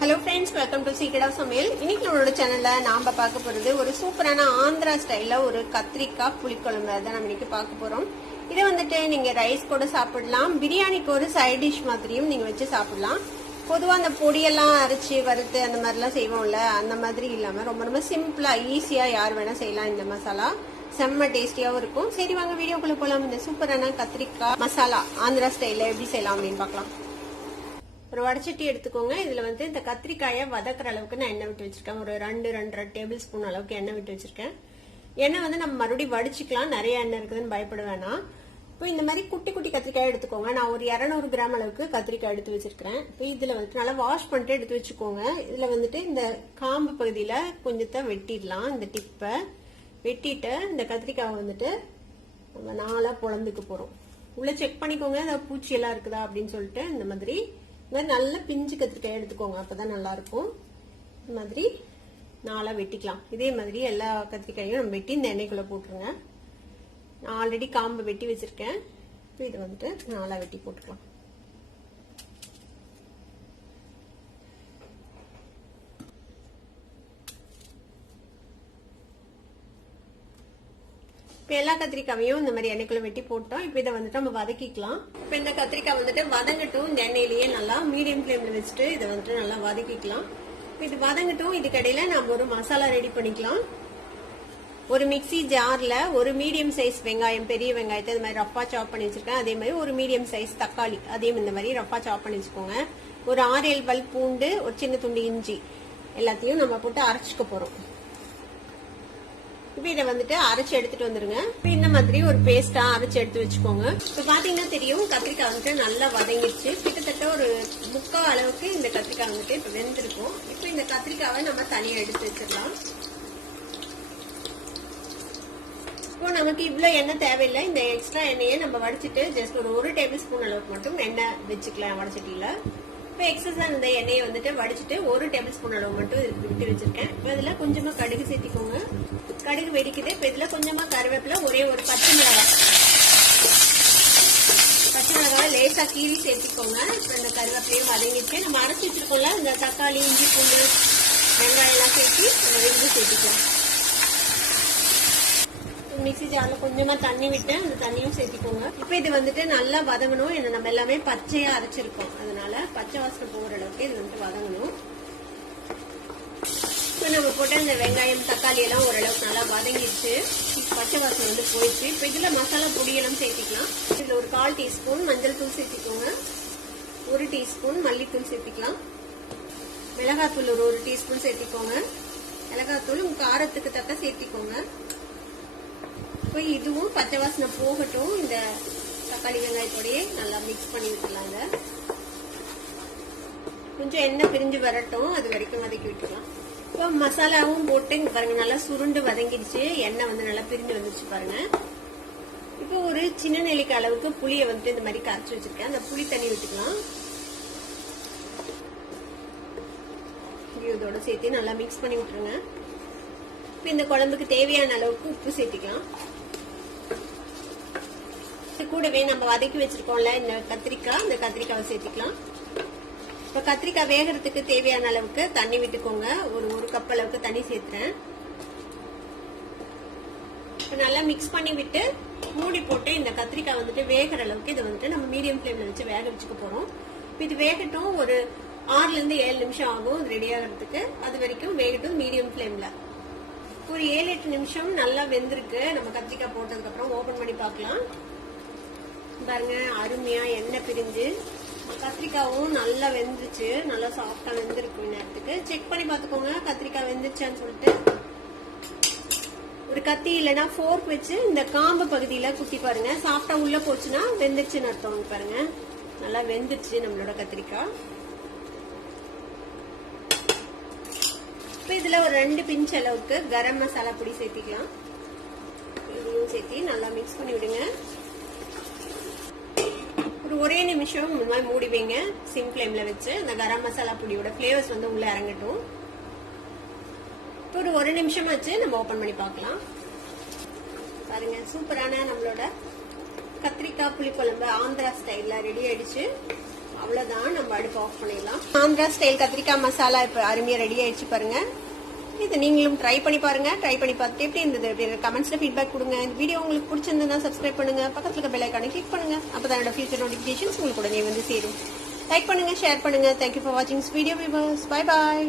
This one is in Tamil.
Hello friends, welcome to Secret of Samil. இன்னைக்கு நம்மளோட சேனல்ல நாம பார்க்க போறது ஒரு சூப்பரான ஆந்திரா ஸ்டைல்ல ஒரு கத்திரிக்காய் புளிக்குழம்பு அத நம்ம இன்னைக்கு பார்க்க போறோம். இத வந்துட்டு நீங்க ரைஸ் கூட சாப்பிடலாம், பிரியாணிக்கு ஒரு சைடு டிஷ் மாதிரியும் நீங்க வச்சு சாப்பிடலாம். பொதுவா அந்த பொடியெல்லாம் அரைச்சி வறுத்து அந்த மாதிரிலாம் செய்வோம்ல, அந்த மாதிரி இல்லாம ரொம்ப சிம்பிளா ஈஸியா யார் வேணா செய்யலாம். இந்த மசாலா செம்ம டேஸ்டியாவும் இருக்கும். சரி வாங்க வீடியோக்குள்ள போலாம். இந்த சூப்பரான கத்திரிக்காய் மசாலா ஆந்திரா ஸ்டைல்ல எப்படி செய்யலாம் அப்படின்னு பார்க்கலாம். ஒரு வடச்சட்டி எடுத்துக்கோங்க. இதுல வந்து இந்த கத்திரிக்காயை வதக்குற அளவுக்கு நான் எண்ணெய் விட்டு வச்சிருக்கேன். ஒரு 2-2.5 டேபிள் ஸ்பூன் அளவுக்கு எண்ணெய் விட்டு வச்சிருக்கேன். எண்ணெய் வந்து நம்ம மறுபடியும் வடிச்சுக்கலாம், நிறைய எண்ணெய் இருக்குதுன்னு பயப்பட வேணாம். இப்போ இந்த மாதிரி குட்டி குட்டி கத்திரிக்காய் எடுத்துக்கோங்க. நான் ஒரு 200 கிராம் அளவுக்கு கத்திரிக்காய் எடுத்து வச்சிருக்கேன். இப்போ இதுல வந்துட்டு நல்லா வாஷ் பண்ணிட்டு எடுத்து வச்சுக்கோங்க. இதுல வந்துட்டு இந்த காம்பு பகுதியில கொஞ்சத்தை வெட்டிடலாம். இந்த டிப்பை வெட்டிட்டு இந்த கத்திரிக்காய் வந்துட்டு நம்ம நாளா பொழந்துக்கு போறோம். உள்ள செக் பண்ணிக்கோங்க, இந்த பூச்சி எல்லாம் இருக்குதா அப்படின்னு சொல்லிட்டு. இந்த மாதிரி நல்ல பிஞ்சு கத்திரிக்காய் எடுத்துக்கோங்க, அப்பதான் நல்லா இருக்கும். இந்த மாதிரி நாளா வெட்டிக்கலாம். இதே மாதிரி எல்லா கத்திரிக்காயும் நம்ம வெட்டி இந்த எண்ணெய்க்குள்ள போட்டுருங்க. நான் ஆல்ரெடி காம்பு வெட்டி வச்சிருக்கேன். இதை வந்துட்டு நாளா வெட்டி போட்டுக்கலாம். இப்ப எல்லா கத்திரிக்காயும் இந்த மாதிரி எண்ணெய்க்குள்ள வெட்டி போட்டோம். இப்ப இதை வந்துட்டு நம்ம வதக்கிக்கலாம். இப்ப இந்த கத்திரிக்காய் வந்துட்டு வதங்கட்டும். இந்த எண்ணெயிலேயே நல்லா மீடியம் ஃபிளேம்ல வச்சுட்டு இதை வந்துட்டு நல்லா வதக்கிக்கலாம். இது வதங்கட்டும். இதுக்கு இடையில நம்ம ஒரு மசாலா ரெடி பண்ணிக்கலாம். ஒரு மிக்சி ஜார்ல ஒரு மீடியம் சைஸ் வெங்காயம், பெரிய வெங்காயத்தை இந்த மாதிரி ரஃபா சாப் பண்ணி வச்சிருக்கேன். அதே மாதிரி ஒரு மீடியம் சைஸ் தக்காளி, அதையும் இந்த மாதிரி ரஃபா சாப் பண்ணி வச்சுக்கோங்க. ஒரு 6-7 பல் பூண்டு, ஒரு சின்ன துண்டு இஞ்சி, எல்லாத்தையும் நம்ம போட்டு அரைச்சுக்க போறோம். இப்ப இதை வந்துட்டு அரைச்சு எடுத்துட்டு வந்துருங்க. இந்த மாதிரி ஒரு பேஸ்டா அரைச்சு எடுத்து வச்சுக்கோங்க. இப்ப பாத்தீங்கன்னா தெரியும், கத்திரிக்காய் வந்துட்டு நல்லா வதங்கிடுச்சு. கிட்டத்தட்ட ஒரு 3/4 அளவுக்கு இந்த கத்திரிக்காய் வந்துட்டு இப்ப வெந்திருக்கும். இப்ப இந்த கத்திரிக்காவை நம்ம தனியா எடுத்து வச்சிடலாம். இப்போ நமக்கு இவ்வளவு எண்ணெய் தேவையில்லை. இந்த எக்ஸ்ட்ரா எண்ணெயை நம்ம வடிச்சிட்டு ஜஸ்ட் ஒரு 1 டேபிள் ஸ்பூன் அளவுக்கு மட்டும் எண்ணெய் வச்சுக்கலாம் வடச்சட்டியில. இப்ப எக்ஸஸா இந்த எண்ணெயை வந்துட்டு வடிச்சிட்டு 1 டேபிள் ஸ்பூன் அளவு மட்டும் விட்டு வச்சிருக்கேன். இப்ப இதுல கொஞ்சமா கடுகு சேர்த்திக்கோங்க. கடுகு வெடிக்குது. இப்ப இதுல கொஞ்சமா கருவேப்பிலை, ஒரே ஒரு பச்சை மிளகாய் லேசா கீரி சேர்த்திக்கோங்க. இப்ப இந்த கருவேப்பிலையும் வதங்கிட்டு நம்ம அரைச்சி வச்சிருக்கோம்ல, இந்த தக்காளி, இஞ்சி, பூண்டு, வெங்காயம் எல்லாம் சேர்த்து நம்ம வெந்து சேர்த்திக்கலாம். மிக்சி ஜார்ல கொஞ்சமா தண்ணி விட்டு அந்த தண்ணியும் சேர்த்திக்கோங்க. இப்ப இது வந்துட்டு நல்லா வதங்கணும். ஏன்னா நம்ம எல்லாமே பச்சையா அரைச்சிருக்கோம், அதனால பச்சை வாசனை போகிற அளவுக்கு இது வந்துட்டு வதங்கணும். நம்ம போட்ட இந்த வெங்காயம், தக்காளி எல்லாம் ஓரளவுக்கு நல்லா வதங்கிடுச்சு. பச்சை வாசனை வந்து போயிடுச்சு. இப்ப இதுல மசாலா பொடியெல்லாம் சேர்த்திக்கலாம். இதுல ஒரு 1/4 டீஸ்பூன் மஞ்சள் தூள் சேர்த்திக்கோங்க. 1 டீஸ்பூன் மல்லித்தூள் சேர்த்திக்கலாம். மிளகாத்தூள் ஒரு 1 டீஸ்பூன் சேர்த்திக்கோங்க. மிளகாத்தூள் உங்க காரத்துக்கு தக்க சேர்த்திக்கோங்க. இப்போ இதுவும் பச்சை வாசனை போகட்டும். இந்த தக்காளி வெங்காயத்தோடயே நல்லா மிக்ஸ் பண்ணி விட்டுலாங்க. கொஞ்சம் எண்ணெய் பிரிஞ்சு வரட்டும், அது வரைக்கும் வதக்கி விட்டுக்கலாம். இப்போ மசாலாவும் போட்டு இங்க பாருங்க நல்லா சுருண்டு வதங்கிடுச்சு. எண்ணெய் வந்து நல்லா பிரிஞ்சு வந்துருச்சு பாருங்க. இப்போ ஒரு சின்ன நெல்லிக்காய் அளவுக்கு புளியை வந்துட்டு இந்த மாதிரி கரைச்சி வச்சிருக்கேன். அந்த புளி தண்ணி விட்டுக்கலாம். இதோட சேர்த்து நல்லா மிக்ஸ் பண்ணி விட்டுருங்க. இப்போ இந்த குழம்புக்கு தேவையான அளவுக்கு உப்பு சேர்த்திக்கலாம். கூடவே நம்ம வதக்கி வச்சிருக்கோம்ல இந்த கத்திரிக்காய், இந்த கத்திரிக்காவை சேர்த்திக்கலாம். இப்ப கத்திரிக்காய் வேகிறதுக்கு தேவையான அளவுக்கு தண்ணி விட்டுக்கோங்க. ஒரு 1 கப் அளவுக்கு தண்ணி சேர்த்துறேன். இப்ப நல்லா மிக்ஸ் பண்ணி விட்டு மூடி போட்டு இந்த கத்திரிக்காய் வந்துட்டு வேகிற அளவுக்கு இதை வந்துட்டு நம்ம மீடியம் ஃபிளேம்ல வச்சு வேக வச்சுக்க போறோம். இது வேகட்டும். ஒரு 6-7 நிமிஷம் ஆகும் ரெடி ஆகிறதுக்கு. அது வரைக்கும் வேகட்டும் மீடியம் ஃபிளேம்ல. ஒரு 7-8 நிமிஷம் நல்லா வெந்திருக்கு. நம்ம கத்திரிக்காய் போட்டதுக்கு அப்புறம் ஓபன் பண்ணி பார்க்கலாம். பாருங்க அருமையா எண்ணெய் பிரிஞ்சு கத்திரிக்காயும் நல்லா வெந்துச்சு. நல்லா சாஃப்டா வெந்திருக்கு. நேரத்துக்கு செக் பண்ணி பாத்துக்கோங்க கத்திரிக்காய் வெந்துச்சான்னு சொல்லிட்டு. ஒரு கத்தி இல்லைன்னா ஃபோர்க் வச்சு இந்த காம்பு பகுதியில குத்தி பாருங்க. சாஃப்டா உள்ள போச்சுன்னா வெந்துச்சுன்னு அர்த்தம். பாருங்க நல்லா வெந்துச்சு நம்மளோட கத்திரிக்காய். இப்ப இதுல ஒரு 2 பிஞ்ச் அளவுக்கு கரம் மசாலா பொடி சேர்த்திக்கலாம். இதையும் சேர்த்து நல்லா மிக்ஸ் பண்ணி விடுங்க. ஒரு ஒரே நிமிஷம் மூடி வைங்க சிம் ஃபிளேம்ல வச்சு. இந்த கரம் மசாலா பொடியோட ஃபிளேவர்ஸ் வந்து உள்ள இறங்கட்டும். ஒரு 1 நிமிஷம் ஆச்சு. நம்ம ஓபன் பண்ணி பார்க்கலாம். பாருங்க சூப்பரான நம்மளோட கத்திரிக்காய் புளிக்குழம்பு ஆந்திரா ஸ்டைல்ல ரெடி ஆயிடுச்சு. அவ்வளவுதான், நம்ம அடுப்பு ஆஃப் பண்ணிடலாம். ஆந்திரா ஸ்டைல் கத்திரிக்காய் மசாலா இப்போ அருமையா ரெடி ஆயிடுச்சு பாருங்க. இது நீங்களும் ட்ரை பண்ணி பாருங்க. ட்ரை பண்ணி பார்த்துட்டு எப்படி இருந்தது அப்படின்னு கமெண்ட்ஸ்ல ஃபீட்பேக் கொடுங்க. இந்த வீடியோ உங்களுக்கு பிடிச்சிருந்தா சப்ஸ்கிரைப் பண்ணுங்க, பக்கத்துல இருக்க பெல் ஐகானை கிளிக் பண்ணுங்க. அப்பதான் என்னோட ஃபியூச்சர் நோட்டிபிகேஷன்ஸ் உங்களுக்கு உடனே வந்து சேரும். லைக் பண்ணுங்க, ஷேர் பண்ணுங்க. தேங்க்யூ ஃபார் வாட்சிங் this video viewers. Bye bye.